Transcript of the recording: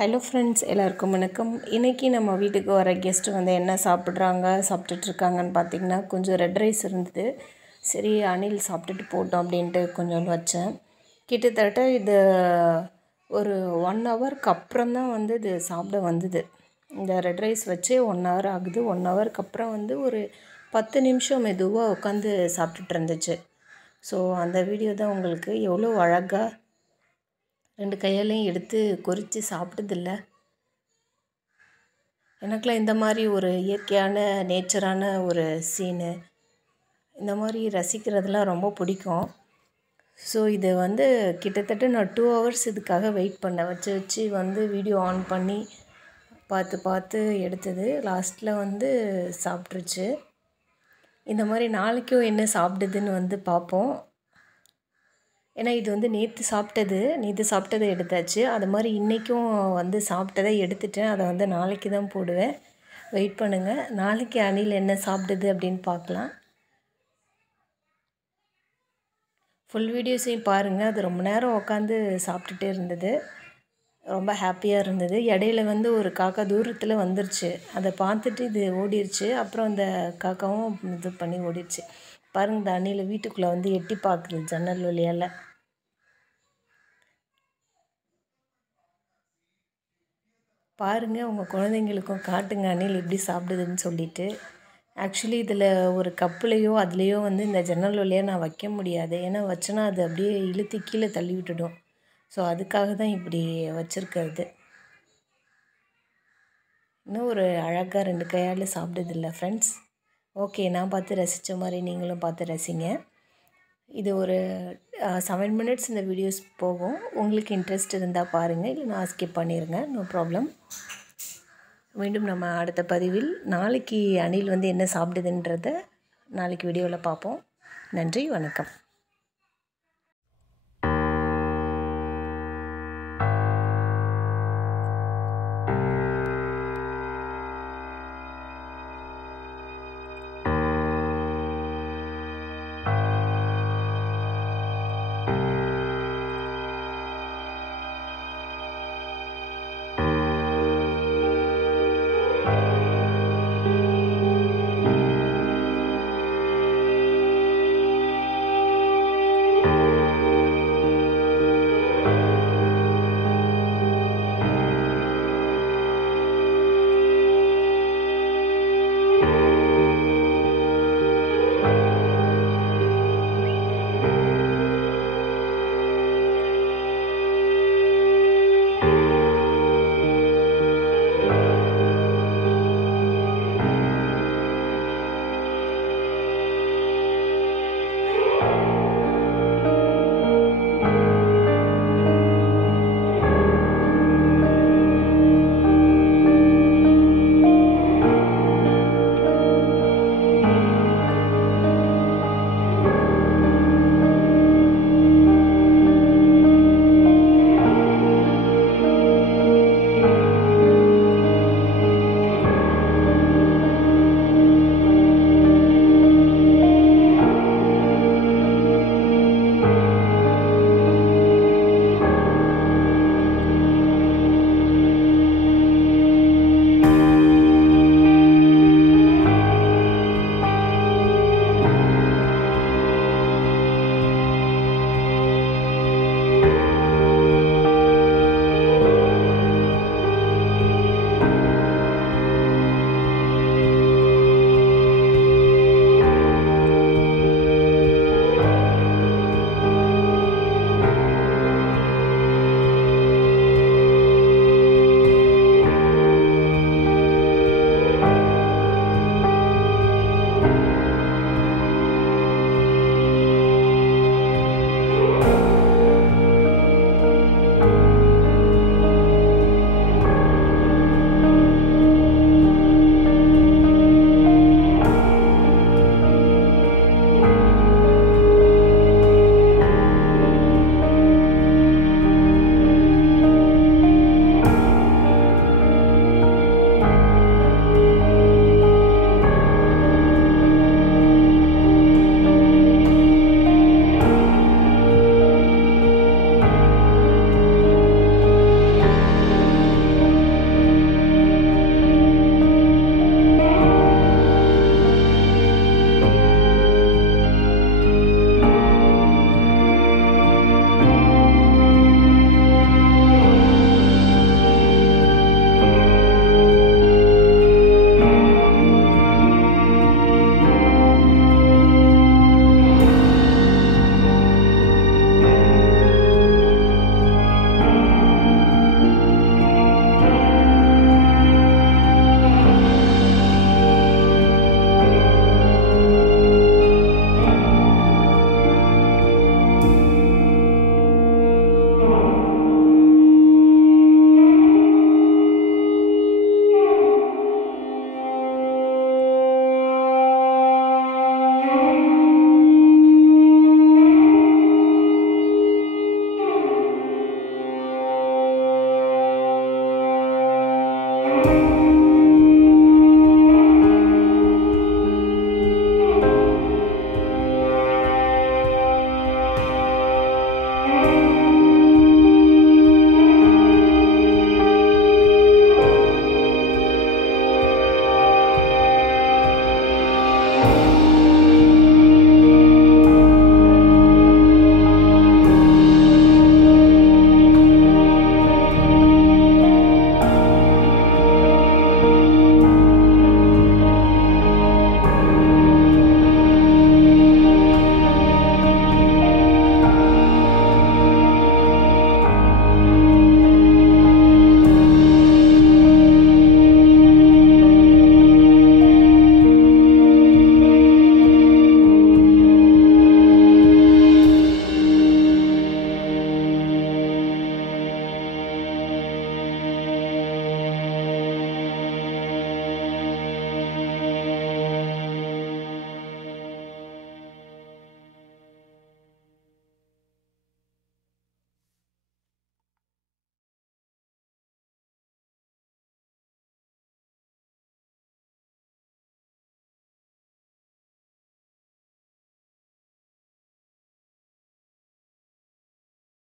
Hello friends, எல்லாருக்கும் வணக்கம். இன்றைக்கி நம்ம வீட்டுக்கு வர கெஸ்ட்டு வந்து என்ன சாப்பிட்டுட்ருக்காங்கன்னு பார்த்திங்கன்னா, கொஞ்சம் ரெட் ரைஸ் இருந்தது. சரி, அணில் சாப்பிட்டுட்டு போட்டோம் அப்படின்ட்டு கொஞ்சோண்டு வச்சேன். கிட்டத்தட்ட இது ஒரு 1 ஹவருக்கு அப்புறம் தான் வந்து இது சாப்பிட வந்தது. இந்த ரெட் ரைஸ் வச்சு 1 ஹவர் ஆகுது. 1 ஹவருக்கு அப்புறம் வந்து ஒரு 10 நிமிஷம் மெதுவாக உட்காந்து சாப்பிட்டுட்டு இருந்துச்சு. ஸோ அந்த வீடியோ தான் உங்களுக்கு. எவ்வளோ அழகாக 2 கையாலையும் எடுத்து கொறித்து சாப்பிட்டதில்ல. எனக்குலாம் இந்த மாதிரி ஒரு இயற்கையான நேச்சரான ஒரு சீனு, இந்த மாதிரி ரசிக்கிறதுலாம் ரொம்ப பிடிக்கும். ஸோ இது வந்து கிட்டத்தட்ட நான் 2 ஹவர்ஸ் இதுக்காக வெயிட் பண்ணேன். வச்சு வந்து வீடியோ ஆன் பண்ணி பார்த்து எடுத்தது. லாஸ்ட்டில் வந்து சாப்பிட்ருச்சு. இந்த மாதிரி நாளைக்கும் என்ன சாப்பிடுதுன்னு வந்து பார்ப்போம். ஏன்னா இது வந்து நேற்று சாப்பிட்டதை எடுத்தாச்சு. அது மாதிரி இன்றைக்கும் வந்து சாப்பிட்டதை எடுத்துட்டேன். அதை வந்து நாளைக்கு தான் போடுவேன். வெயிட் பண்ணுங்கள். நாளைக்கு அணில் என்ன சாப்பிடுது அப்படின்னு பார்க்கலாம். ஃபுல் வீடியோஸையும் பாருங்கள். அது ரொம்ப நேரம் உட்காந்து சாப்பிட்டுட்டே இருந்தது. ரொம்ப ஹாப்பியாக இருந்தது. இடையில வந்து ஒரு காக்கா தூரத்தில் வந்துருச்சு. அதை பார்த்துட்டு இது ஓடிடுச்சு. அப்புறம் அந்த காக்காவும் இது பண்ணி ஓடிடுச்சு. பாருங்கள், இந்த அணில் வீட்டுக்குள்ளே வந்து எட்டி பார்க்குது ஜன்னல் வழியால். பாருங்கள், உங்கள் குழந்தைங்களுக்கும் காட்டுங்க அணில் எப்படி சாப்பிடுதுன்னு சொல்லிவிட்டு. ஆக்சுவலி இதில் ஒரு கப்புலேயோ அதுலேயோ வந்து இந்த ஜன்னல் வழியாக நான் வைக்க முடியாது. ஏன்னா வச்சேன்னா அது அப்படியே இழுத்து கீழே தள்ளி விட்டுடும். ஸோ அதுக்காக தான் இப்படி வச்சுருக்கிறது. இன்னும் ஒரு அழகாக 2 கையால் சாப்பிடுதில்ல ஃப்ரெண்ட்ஸ். ஓகே, நான் பார்த்து ரசித்த மாதிரி நீங்களும் பார்த்து ரசிங்க. இது ஒரு 7 மினிட்ஸ் இந்த வீடியோஸ் போகும். உங்களுக்கு இன்ட்ரெஸ்ட் இருந்தால் பாருங்கள், இல்லை நான் ஸ்கிப் பண்ணிடுங்க, நோ ப்ராப்ளம். மீண்டும் நம்ம அடுத்த பதிவில் நாளைக்கு அணில் வந்து என்ன சாப்பிடுதுன்றதை நாளைக்கு வீடியோவில் பார்ப்போம். நன்றி, வணக்கம்.